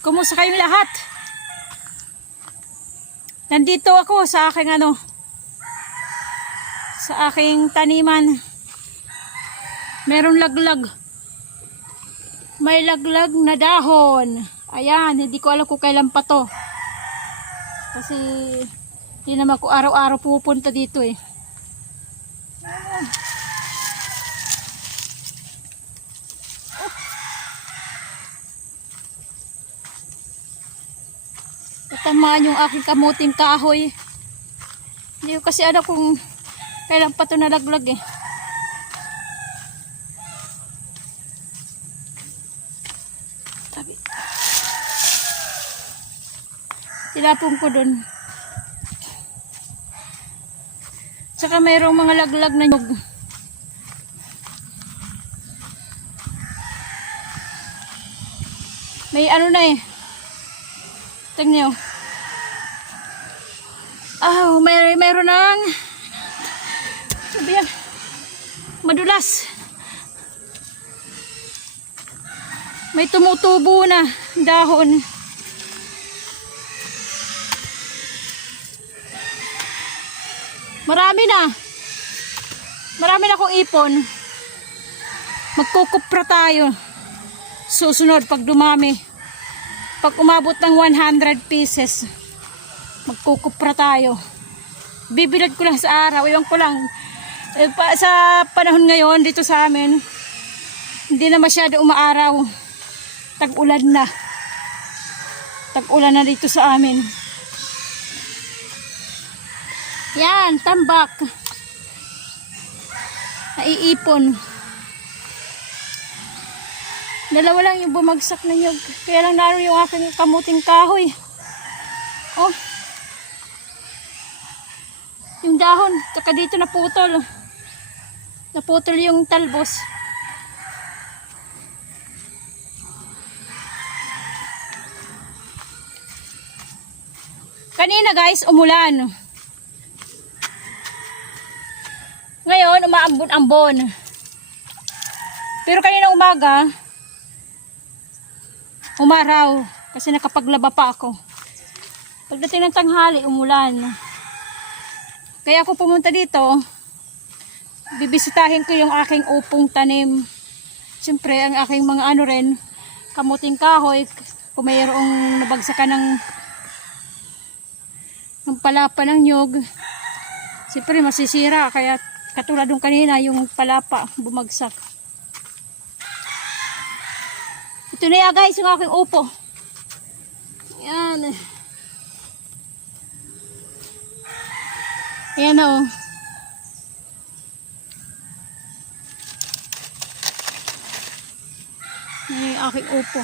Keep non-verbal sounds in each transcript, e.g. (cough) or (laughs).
Kumusta kayong lahat? Nandito ako sa aking ano, sa aking taniman. Merong laglag. May laglag na dahon. Ayan, hindi ko alam kung kailan pa to. Kasi, hindi naman ko araw-araw pupunta dito eh. Tatamaan yung aking kamuting kahoy. Hindi ko kasi alam kung kailan pa ito nalaglag eh. Tabi. Tinapon ko dun. Tsaka mayroong mga laglag na nyug. May ano na eh. Tingnan nyo. Ah, may mayroon ng sabi yan. Madulas. May tumutubo na dahon. Marami na. Marami na akong ipon. Magkukupra tayo. Susunod pag dumami. Pag umabot ng 100 pieces, magkukupra tayo. Bibilad ko lang sa araw, iwan ko lang. Eh, pa, sa panahon ngayon dito sa amin, hindi na masyado umaaraw. Tag-ulan na. Tag-ulan na dito sa amin. Yan, tambak. Naiipon. Dalawa lang yung bumagsak na nyug. Kaya lang naroon yung aking kamuting kahoy. Oh. Yung dahon, kaka dito naputol. Naputol yung talbos. Kanina guys, umulan. Ngayon, umaambon-ambon. Pero kanina umaga, umaraw. Kasi nakapaglaba pa ako. Pagdating ng tanghali, umulan. Kaya ako pumunta dito, bibisitahin ko yung aking upong tanim. Siyempre, ang aking mga ano rin, kamuting kahoy, kung mayroong nabagsakan ng ng palapa ng nyog, siyempre masisira. Kaya katulad nung kanina, yung palapa bumagsak. Ito na yan guys, yung aking upo. Yan. Ayan o. Yan yung aking upo.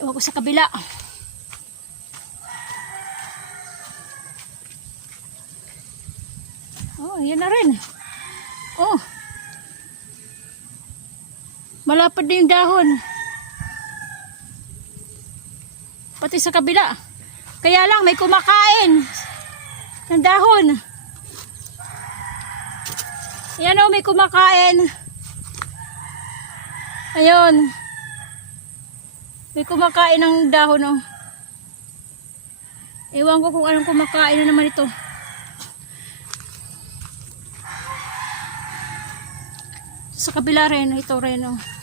Ewan ko sa kabila. Oh, yan na rin. Oh. Malapad na yung dahon. Pati sa kabila. Kaya lang may kumakain ng dahon. Ayan o, may kumakain. Ayun. May kumakain ng dahon o. Ewan ko kung anong kumakain na naman ito. Sa kabila rin, ito rin o.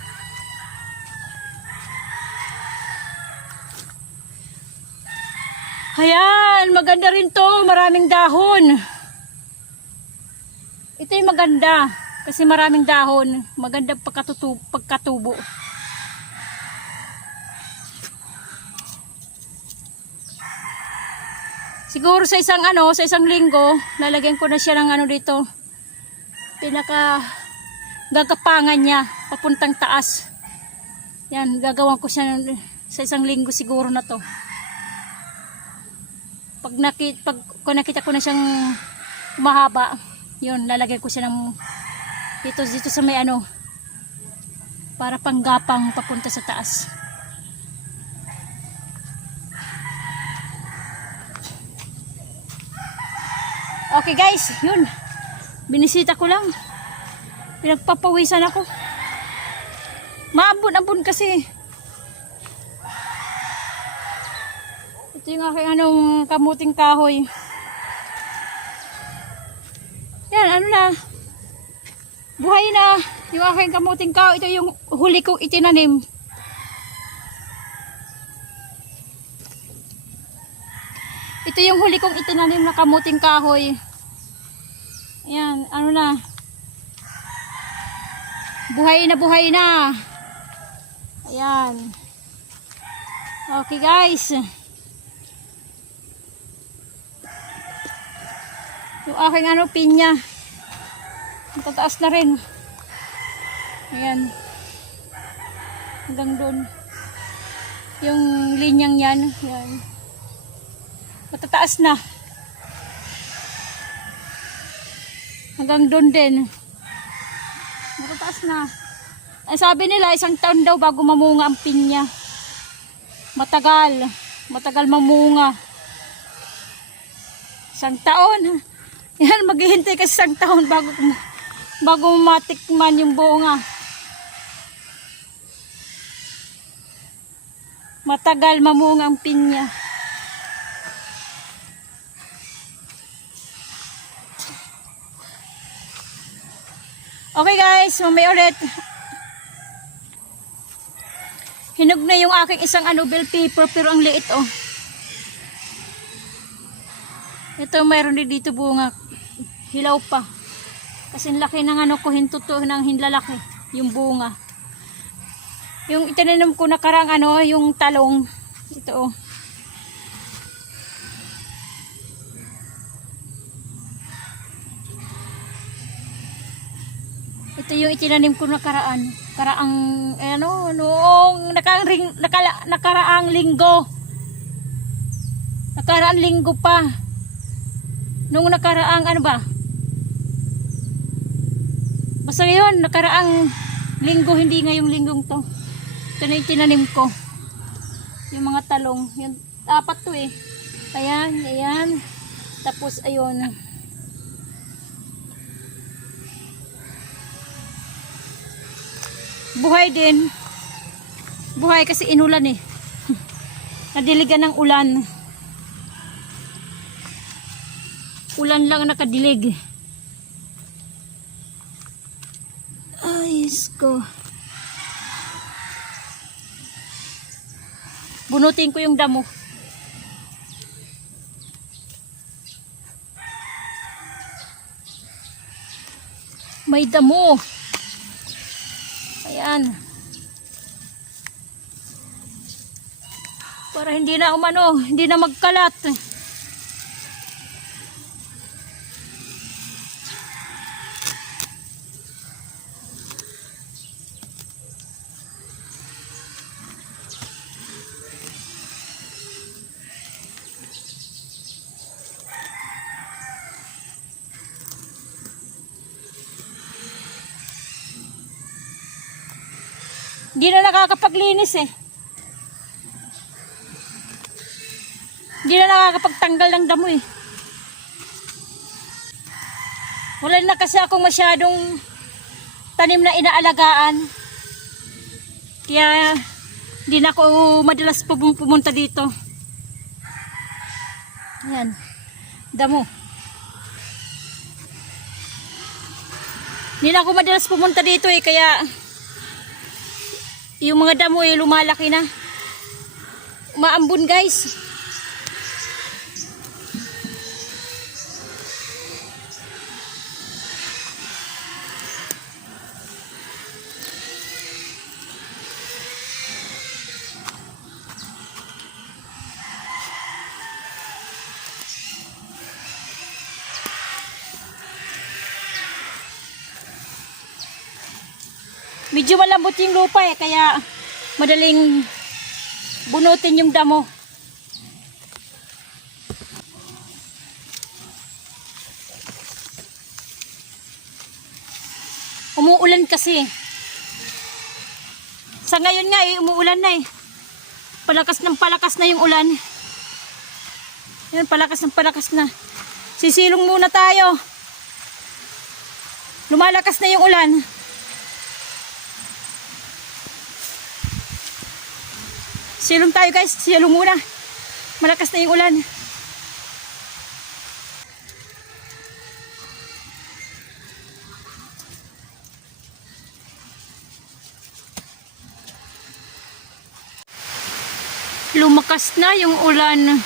Ayan, maganda rin to. Maraming dahon. Ito yung maganda. Kasi maraming dahon. Maganda pagkatutubo. pagkatubo. Siguro sa isang ano, sa isang linggo, lalagyan ko na siya ng ano dito. Pinaka gagapangan niya papuntang taas. Yan, gagawan ko siya ng- sa isang linggo siguro na to pag nakita pag kung nakita ko na siyang mahaba yun lalagay ko siya ng dito dito sa may ano para panggapang papunta sa taas. Okay guys yun. Binisita ko lang. Pinagpapawisan ako. Maambun-ambun kasi. Ito yung aking anong kamuting kahoy. Yan, ano na. Buhay na. Yung aking kamuting kahoy. Ito yung huli kong itinanim. Ito yung huli kong itinanim na kamuting kahoy. Ayan, ano na. Buhay na buhay na. Ayan. Okay guys. Yung aking ano, pinya. Matataas na rin. Ayan. Hanggang doon. Yung linyang yan. Ayan. Matataas na. Hanggang doon din. Matataas na. Ay, sabi nila, isang taon daw bago mamunga ang pinya. Matagal. Matagal mamunga. Isang taon. (laughs) Yan, maghihintay kasi isang taon bago, bago matikman yung bunga. Matagal mamunga ang pinya. Okay guys, mamay ulit. Hinog na yung aking isang ano, bell paper pero ang liit oh. Ito mayroon din dito bunga. Hilaw pa. Kasi laki ng ano ko, hintuto ng hinlalaki. Yung bunga. Yung itinanim ko nakarang ano, yung talong. Ito oh. Ito yung itinanim ko nakaraan. Karaang, eh, ano, noong nakaraang, ring, nakala, nakaraang linggo. Nakaraang linggo pa. Noong nakaraang, ano ba? Basta ngayon, nakaraang linggo, hindi ngayong linggong to. Ito na yung tinanim ko. Yung mga talong. Yung, apat to eh. Ayan, ayan. Tapos, ayun. Buhay din. Buhay kasi inulan eh. (laughs) Nadiligan ng ulan. Ulan lang nakadilig. Ayos ko. Bunutin ko yung damo. May damo. Ayan. Para hindi na umano, hindi na magkalat. Hindi na nakakapaglinis eh. Hindi na nakakapagtanggal ng damo eh. Wala na kasi akong masyadong tanim na inaalagaan. Kaya hindi na ako madalas pum- pumunta dito. Ayan. Damo. Hindi na ako madalas pumunta dito eh. Kaya yung mga damo eh, lumalaki na. Umaambun guys. Medyo malambot yung lupa eh, kaya madaling bunutin yung damo. Umuulan kasi. Sa ngayon nga eh, umuulan na eh. Palakas ng palakas na yung ulan. Yan, palakas ng palakas na. Sisilong muna tayo. Lumalakas na yung ulan. Silong tayo guys, silong muna. Malakas na yung ulan. Lumakas na yung ulan.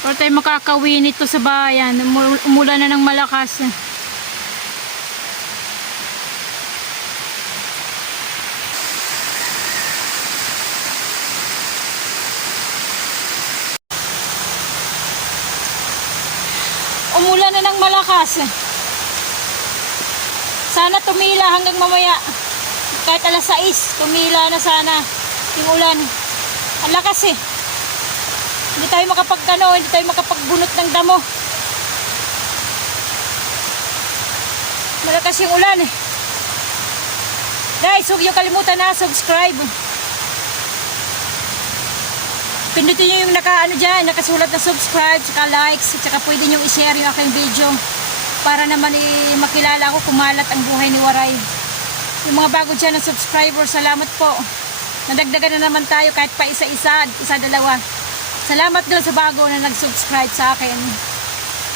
Para tayo makakawi nito sa bayan. Umu- Umulan na ng malakas. Umulan na malakas. Sana tumila hanggang mamaya. Kahit alas 6, tumila na sana yung ulan. Ang lakas eh. Hindi tayo makapagkano, hindi tayo makapagbunot ng damo. Malakas yung ulan eh. Guys, huwag yung kalimutan na subscribe. Pindutin nyo yung naka, ano dyan, nakasulat na subscribe, saka likes, saka pwede nyo i-share yung aking video para naman eh, makilala ko kumalat ang buhay ni Waray. Yung mga bago dyan na subscriber, salamat po. Nadagdagan na naman tayo kahit pa isa-isa, isa-dalawa. Salamat doon sa bago na nag-subscribe sa akin.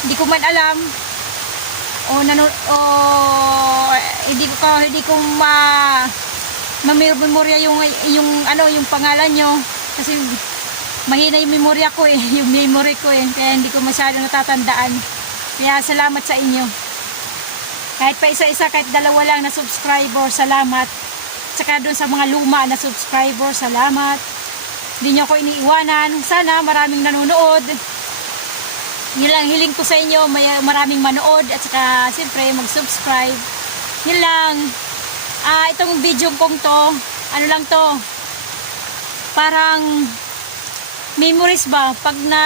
Hindi ko man alam o nano o hindi ko hindi ko ma mamemorya yung yung ano yung pangalan nyo kasi mahina yung memorya ko eh (laughs) yung memory ko eh kaya hindi ko masyado natatandaan kaya salamat sa inyo. Kahit pa isa-isa kahit dalawa lang na subscriber salamat. Tsaka doon sa mga luma na subscriber salamat. Hindi nyo ako iniiwanan. Sana maraming nanonood. Yun lang hiling ko sa inyo, may maraming manood. At saka siyempre mag-subscribe. Yun lang. Ah, itong video kong to, ano lang to, parang memories ba? Pag na,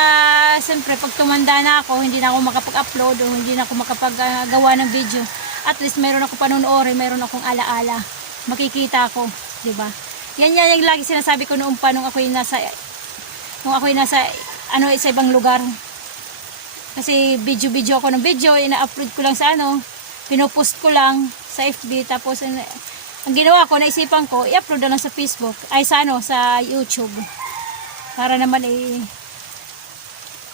siyempre, pag tumanda na ako, hindi na ako makapag-upload o hindi na ako makapag-gawa ng video. At least meron ako panunorin, meron akong alaala. Makikita ko, di ba? Yan yan yung lagi sinasabi ko noong pa nung ako'y nasa, nung ako'y nasa, ano, sa ibang lugar. Kasi video-video ako ng video, ina-upload ko lang sa ano, pinopost ko lang sa FB, tapos ang ginawa ko, naisipan ko, i-upload na lang sa Facebook, ay sa ano, sa YouTube. Para naman eh,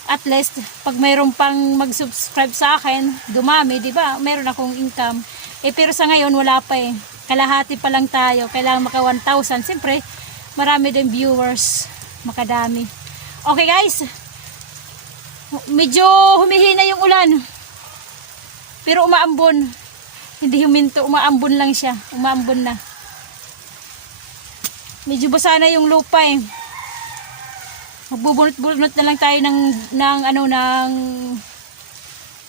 at least, pag mayroon pang mag-subscribe sa akin, dumami, di ba? Meron akong income. Eh, pero sa ngayon, wala pa eh. Kalahati pa lang tayo. Kailangan maka 1,000. Siyempre, marami din viewers. Makadami. Okay guys, medyo humihina yung ulan. Pero umaambon. Hindi huminto, umaambon lang siya. Umaambon na. Medyo basa na yung lupa eh. Magbubunot-bunot na lang tayo ng, ng ano, ng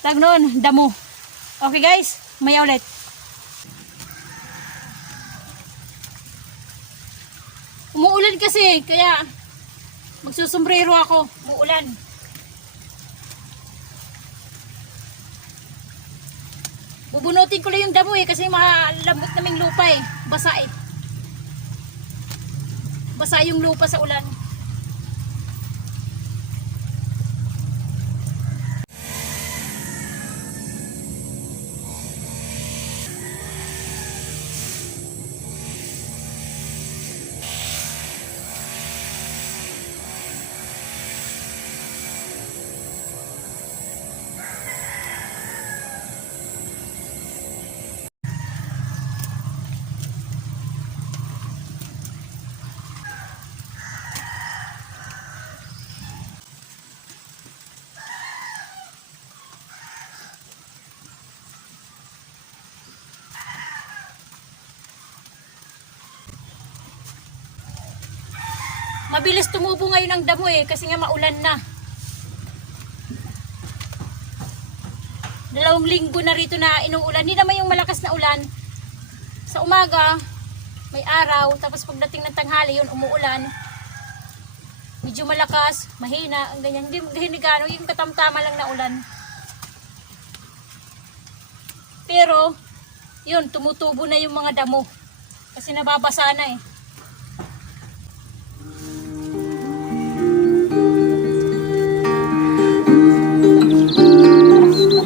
tag noon, damo. Okay guys, maya ulit. Umuulan kasi, kaya magsusumbrero ako. Umuulan. Bubunutin ko lang yung damo eh kasi malambot naming lupa eh. Basa eh. Basa yung lupa sa ulan. Mabilis tumubo ngayon ang damo eh kasi nga maulan na. Dalawang linggo na rito na inuulan. Hindi naman yung malakas na ulan. Sa umaga, may araw. Tapos pagdating ng tanghali, yun umuulan. Medyo malakas, mahina, ang ganyan. Hindi, hindi gano, yung katamtama lang na ulan. Pero, yun, tumutubo na yung mga damo. Kasi nababasa na eh.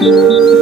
Música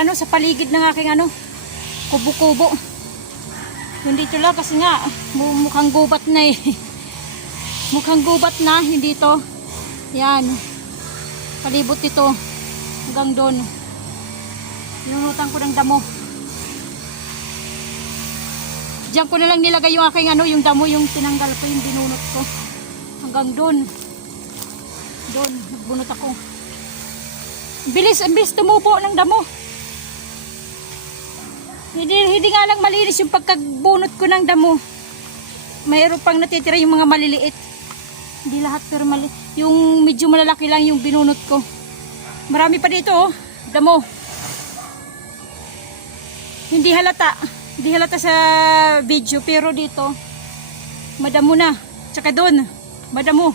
ano, sa paligid ng aking ano, kubo-kubo. Yung dito lang kasi nga, mu- mukhang gubat na eh. (laughs) mukhang gubat na, hindi to. Yan. Palibot ito. Hanggang doon. Inunutan ko ng damo. Diyan ko na lang nilagay yung aking ano, yung damo, yung tinanggal ko, yung binunot ko. Hanggang doon. Doon, nagbunot ako. Bilis, bilis tumubo ng damo. Hindi, hindi nga lang malinis yung pagkagbunot ko ng damo. Mayroon pang natitira yung mga maliliit. Hindi lahat pero mali. Yung medyo malalaki lang yung binunot ko. Marami pa dito oh. Damo. Hindi halata. Hindi halata sa video pero dito madamo na. Tsaka doon, madamo.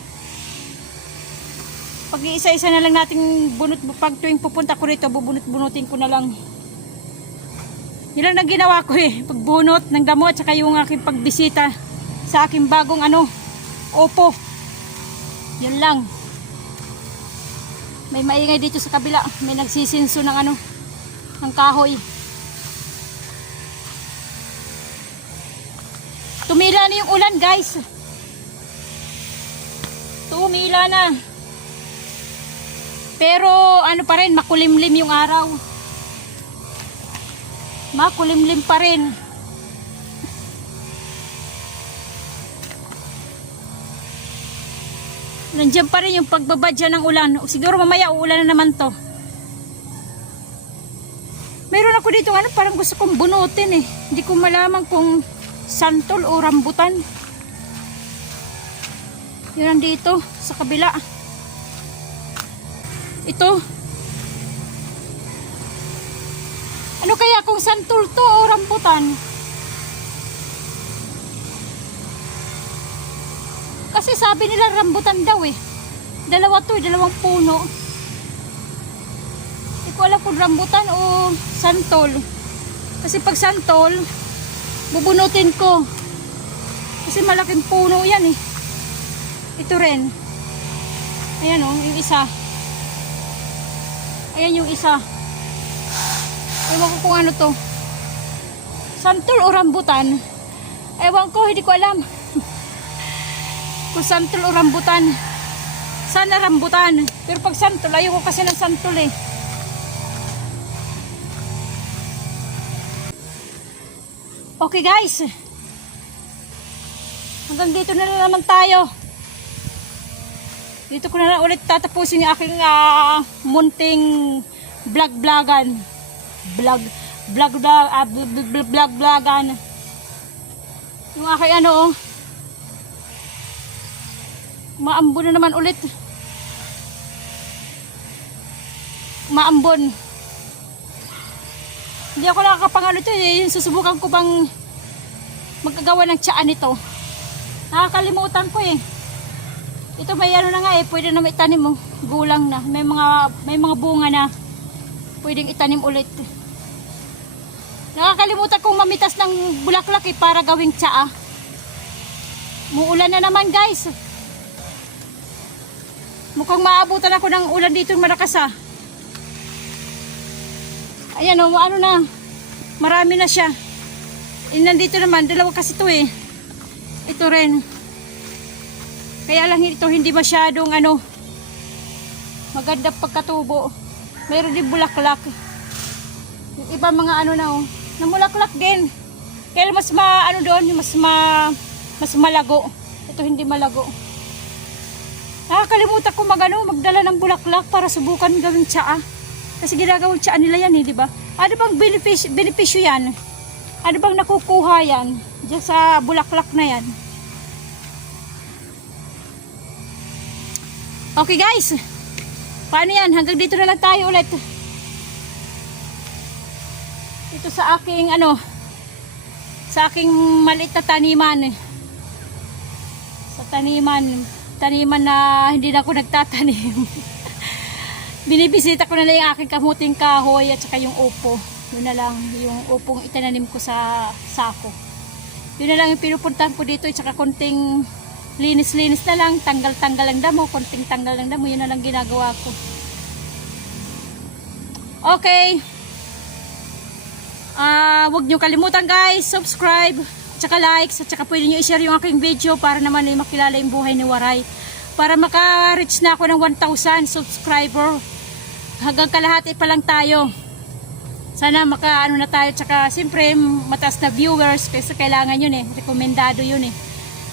Pag isa-isa na lang nating bunot pag tuwing pupunta ko rito, bubunot-bunutin ko na lang. Yun lang ang ginawa ko eh. Pagbunot ng damo at saka yung aking pagbisita sa aking bagong ano, opo. Yun lang. May maingay dito sa kabila. May nagsisinso ng ano, ng kahoy. Tumila na yung ulan guys. Tumila na. Pero ano pa rin, makulimlim yung araw. Makulimlim pa rin. Nandiyan pa rin yung pagbabadya ng ulan. Siguro mamaya uulan na naman to. Meron ako dito ano, parang gusto kong bunutin eh. Hindi ko malaman kung santol o rambutan. Yun nandito sa kabila. Ito. Ano kaya kung santol to o rambutan? Kasi sabi nila rambutan daw eh. Dalawa to, eh, dalawang puno. Hindi ko alam kung rambutan o santol. Kasi pag santol, bubunutin ko. Kasi malaking puno yan eh. Ito rin. Ayan o, yung isa. Ayan yung isa. Ewan ko kung ano to. Santol o rambutan? Ewan ko, hindi ko alam. (laughs) kung santol o rambutan. Sana rambutan. Pero pag santol, ayoko kasi ng santol eh. Okay guys. Hanggang dito na lang naman tayo. Dito ko na lang ulit tatapusin yung aking ah, munting vlog-vlogan. Vlog, vlog, vlog, ah, vlog, vlog, vlog, vlogan. Yung aking ano, oh. Maambon na naman ulit. Maambon. Hindi ako nakakapangalo ito. Eh. Susubukan ko bang magkagawa ng tiyaan nito. Nakakalimutan ko eh. Ito may ano na nga eh, pwede na itanim mo. Gulang na. May mga may mga bunga na pwedeng itanim ulit. Nakakalimutan kong mamitas ng bulaklak eh para gawing tsaa. Muulan na naman guys. Mukhang maabutan ako ng ulan dito malakas ah. Ayan o, ano na. Marami na siya. Eh, nandito naman, dalawa kasi to eh. Ito rin. Kaya lang ito hindi masyadong ano maganda pagkatubo. Meron din bulaklak. Yung iba mga ano na oh, namulaklak din. Kaya mas ma ano doon, mas ma mas malago. Ito hindi malago. Nakakalimutan ko magano, magdala ng bulaklak para subukan gawing tsaa. Kasi ginagawang tsaa nila yan eh, di ba? Ano bang beneficio, beneficio yan? Ano bang nakukuha yan? Diyan sa bulaklak na yan. Okay guys. Paano yan? Hanggang dito na lang tayo ulit. Ito sa aking ano sa aking maliit na taniman. Sa taniman, taniman na hindi na ako nagtatanim. (laughs) Binibisita ko na lang yung aking kamuting kahoy at saka yung upo. Yun na lang, yung upong itananim ko sa sako. Yun na lang yung pinupuntahan ko dito at saka konting linis-linis na lang, tanggal-tanggal ang damo, konting tanggal ng damo, yun na lang ginagawa ko. Okay. Ah, wag niyo kalimutan guys, subscribe, tsaka likes, at tsaka pwede niyo i-share yung aking video para naman ay makilala yung buhay ni Waray. Para maka-reach na ako ng 1,000 subscriber. Hanggang kalahati pa lang tayo. Sana maka ano na tayo tsaka siyempre mataas na viewers kasi kailangan yun eh, rekomendado yun eh.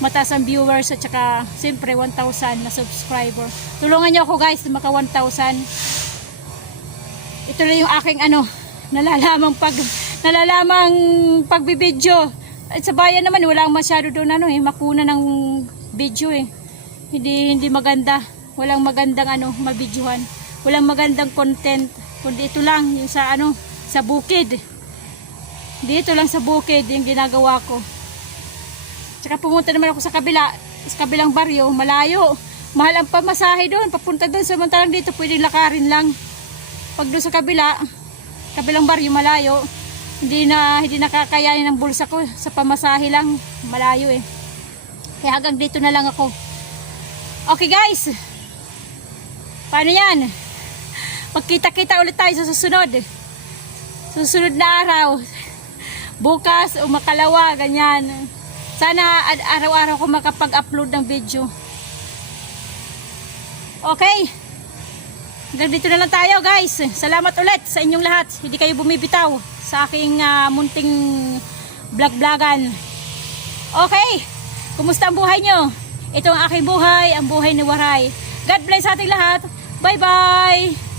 Mataas ang viewers at tsaka siyempre 1,000 na subscriber. Tulungan niyo ako guys maka 1,000 ito na yung aking ano, nalalamang pag nalalamang pagbibideo. At sa bayan naman wala masyado doon ano eh, makuna ng video eh. Hindi hindi maganda. Walang magandang ano, mabidyohan. Walang magandang content. Kundi ito lang yung sa ano, sa bukid. Dito lang sa bukid yung ginagawa ko. Tsaka pumunta naman ako sa kabila, sa kabilang baryo, malayo. Mahal ang pamasahe doon, papunta doon. Samantalang dito pwedeng lakarin lang pag doon sa kabila, kabilang baryo malayo, hindi na hindi nakakayanin ng bulsa ko sa pamasahe lang, malayo eh. Kaya hanggang dito na lang ako. Okay guys. Paano yan? Magkita-kita ulit tayo sa susunod. Susunod na araw. Bukas o makalawa, ganyan. Sana araw-araw ko makapag-upload ng video. Okay. Hanggang dito na lang tayo guys. Salamat ulit sa inyong lahat. Hindi kayo bumibitaw sa aking ah, munting vlog-vlogan. Okay. Kumusta ang buhay nyo? Ito ang aking buhay, ang buhay ni Waray. God bless sa ating lahat. Bye-bye!